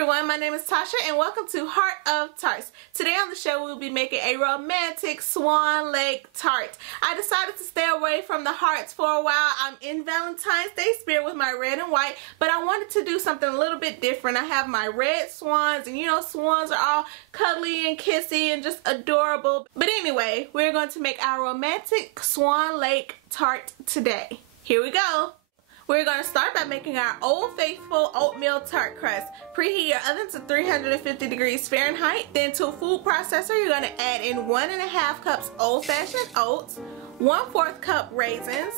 everyone, my name is Tasha and welcome to Heart of Tarts. Today on the show we'll be making a romantic Swan Lake Tart. I decided to stay away from the hearts for a while. I'm in Valentine's Day spirit with my red and white, but I wanted to do something a little bit different. I have my red swans, and you know swans are all cuddly and kissy and just adorable. But anyway, we're going to make our romantic Swan Lake Tart today. Here we go. We're going to start by making our Old Faithful oatmeal tart crust. Preheat your oven to 350 degrees Fahrenheit. Then to a food processor, you're going to add in 1.5 cups old-fashioned oats, 1/4 cup raisins,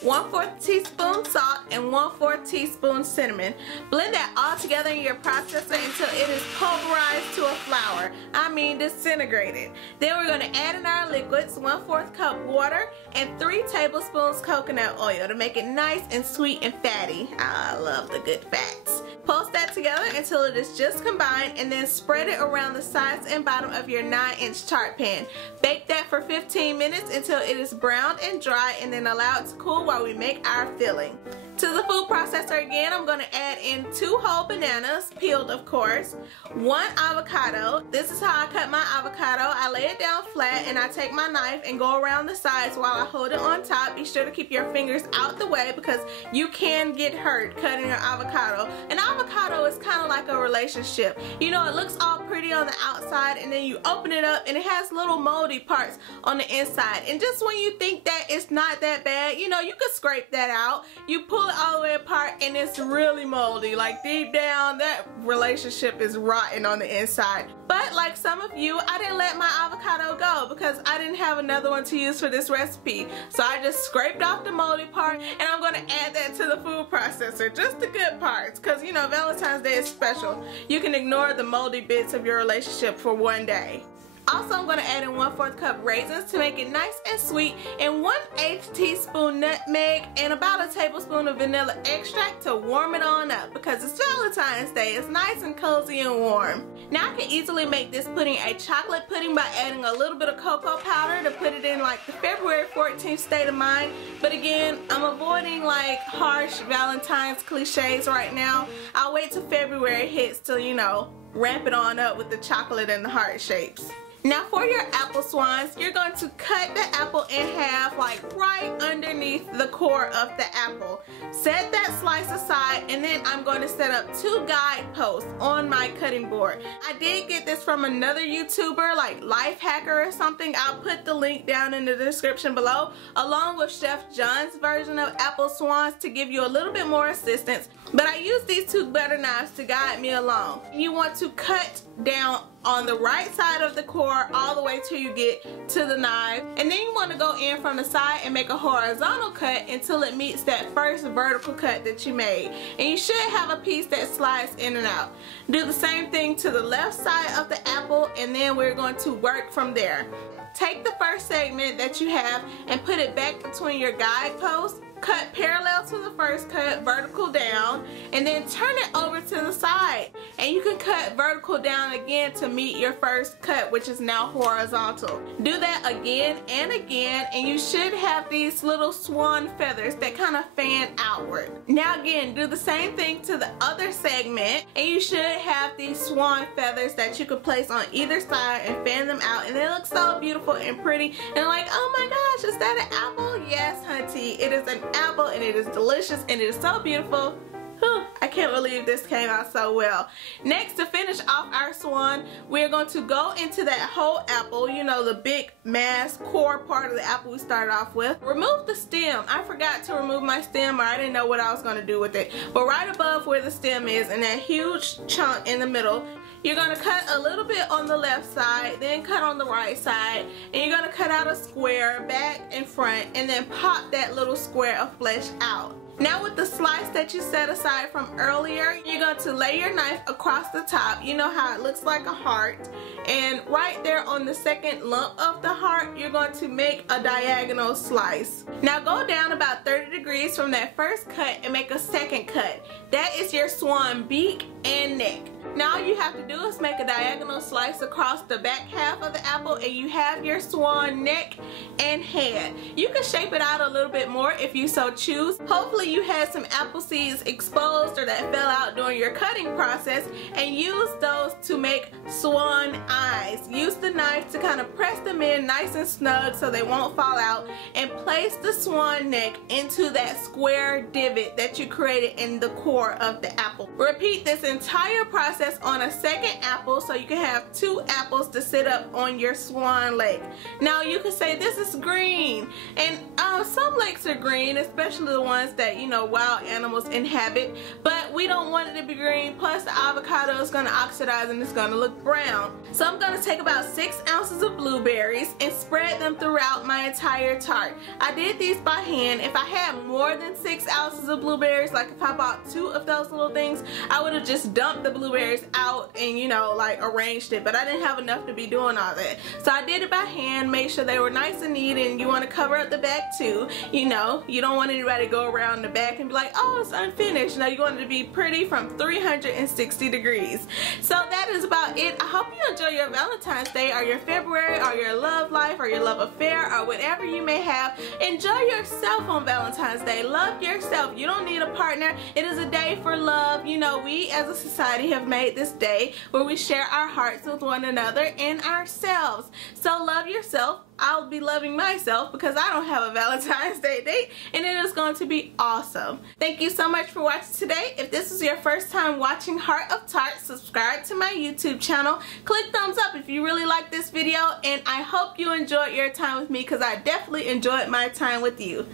1/4 teaspoon salt, and 1/4 teaspoon cinnamon. Blend that all together in your processor until it is pulverized to a flour. I mean disintegrated. Then we're going to add in our liquids, 1/4 cup water, and 3 tablespoons coconut oil to make it nice and sweet and fatty. I love the good fats. Pulse that together until it is just combined, and then spread it around the sides and bottom of your 9-inch tart pan. Bake that for 15 minutes until it is browned and dry, and then allow it to cool while we make our filling. To the food processor again, I'm going to add in 2 whole bananas, peeled of course, 1 avocado. This is how I cut my avocado. I lay it down flat and I take my knife and go around the sides while I hold it on top. Be sure to keep your fingers out the way because you can get hurt cutting an avocado. An avocado is kind of like a relationship. You know, it looks all pretty on the outside and then you open it up and it has little moldy parts on the inside. And just when you think that it's not that bad, you know, you could scrape that out. You pull it all the way apart and it's really moldy. Like deep down, that relationship is rotten on the inside. But like some of you, I didn't let my avocado go because I didn't have another one to use for this recipe. So I just scraped off the moldy part and I'm going to add that to the food processor. Just the good parts, because you know Valentine's Day is special. You can ignore the moldy bits of your relationship for one day. Also, I'm going to add in 1/4 cup raisins to make it nice and sweet, and 1/8 teaspoon nutmeg, and about a tablespoon of vanilla extract to warm it on up because it's Valentine's Day. It's nice and cozy and warm. Now I can easily make this pudding a chocolate pudding by adding a little bit of cocoa powder to put it in like the February 14th state of mind. But again, I'm avoiding like harsh Valentine's cliches right now. I'll wait till February hits to, you know, ramp it on up with the chocolate and the heart shapes. Now for your apple swans, you're going to cut the apple in half, like right underneath the core of the apple. Set that slice aside, and then I'm going to set up 2 guideposts on my cutting board. I did get this from another YouTuber, like Life Hacker or something. I'll put the link down in the description below, along with Chef John's version of apple swans to give you a little bit more assistance. But I use these 2 butter knives to guide me along. You want to cut down on the right side of the core all the way till you get to the knife, and then you want to go in from the side and make a horizontal cut until it meets that first vertical cut that you made, and you should have a piece that slides in and out. Do the same thing to the left side of the apple, and then we're going to work from there. Take the first segment that you have and put it back between your guideposts. Cut parallel to the first cut, vertical down, and then turn it over to the side. And you can cut vertical down again to meet your first cut, which is now horizontal. Do that again and again, and you should have these little swan feathers that kind of fan outward. Now again, do the same thing to the other segment, and you should have these swan feathers that you can place on either side and fan them out, and they look so beautiful and pretty. And like, oh my gosh, is that an apple? Yes, hunty, it is an apple, and it is delicious, and it is so beautiful. Whew, I can't believe this came out so well. Next, to finish off our swan, we're going to go into that whole apple, you know, the big mass core part of the apple we started off with. Remove the stem. I forgot to remove my stem, or I didn't know what I was going to do with it. But right above where the stem is, and that huge chunk in the middle, you're going to cut a little bit on the left side, then cut on the right side, and you're going to cut out a square back and front, and then pop that little square of flesh out. Now with the slice that you set aside from earlier, you're going to lay your knife across the top. You know how it looks like a heart, and right there on the second lump of the heart, you're going to make a diagonal slice. Now go down about 30 degrees from that first cut and make a second cut. That is your swan beak and and neck. Now all you have to do is make a diagonal slice across the back half of the apple and you have your swan neck and head. You can shape it out a little bit more if you so choose. Hopefully you had some apple seeds exposed or that fell out during your cutting process, and use those to make swan eyes. Use the knife to kind of press them in nice and snug so they won't fall out, and place the swan neck into that square divot that you created in the core of the apple. Repeat this entire process on a second apple so you can have 2 apples to sit up on your swan lake. Now you can say this is green, and some lakes are green, especially the ones that, you know, wild animals inhabit, but we don't want it to be green. Plus the avocado is going to oxidize and it's going to look brown. So I'm going to take about 6 ounces of blueberries and spread them throughout my entire tart. I did these by hand. If I had more than 6 ounces of blueberries, like if I bought 2 of those little things, I would have just dumped the blueberries out and, you know, like arranged it, but I didn't have enough to be doing all that. So I did it by hand, made sure they were nice and neat, and you want to cover up the back too. You know, you don't want anybody to go around the back and be like, oh, it's unfinished. No, you want it to be pretty from 360 degrees. So that is about it. I hope you enjoy your Valentine's Day or your February or your love life or your love affair or whatever you may have. Enjoy yourself on Valentine's Day. Love yourself. You don't need a partner. It is a day for love. You know, we as a society have made this day where we share our hearts with one another and ourselves. So love yourself. I'll be loving myself because I don't have a Valentine's Day date, and it is going to be awesome. Thank you so much for watching today. If this is your first time watching Heart of Tart, subscribe to my YouTube channel. Click thumbs up if you really like this video, and I hope you enjoyed your time with me because I definitely enjoyed my time with you.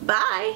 Bye.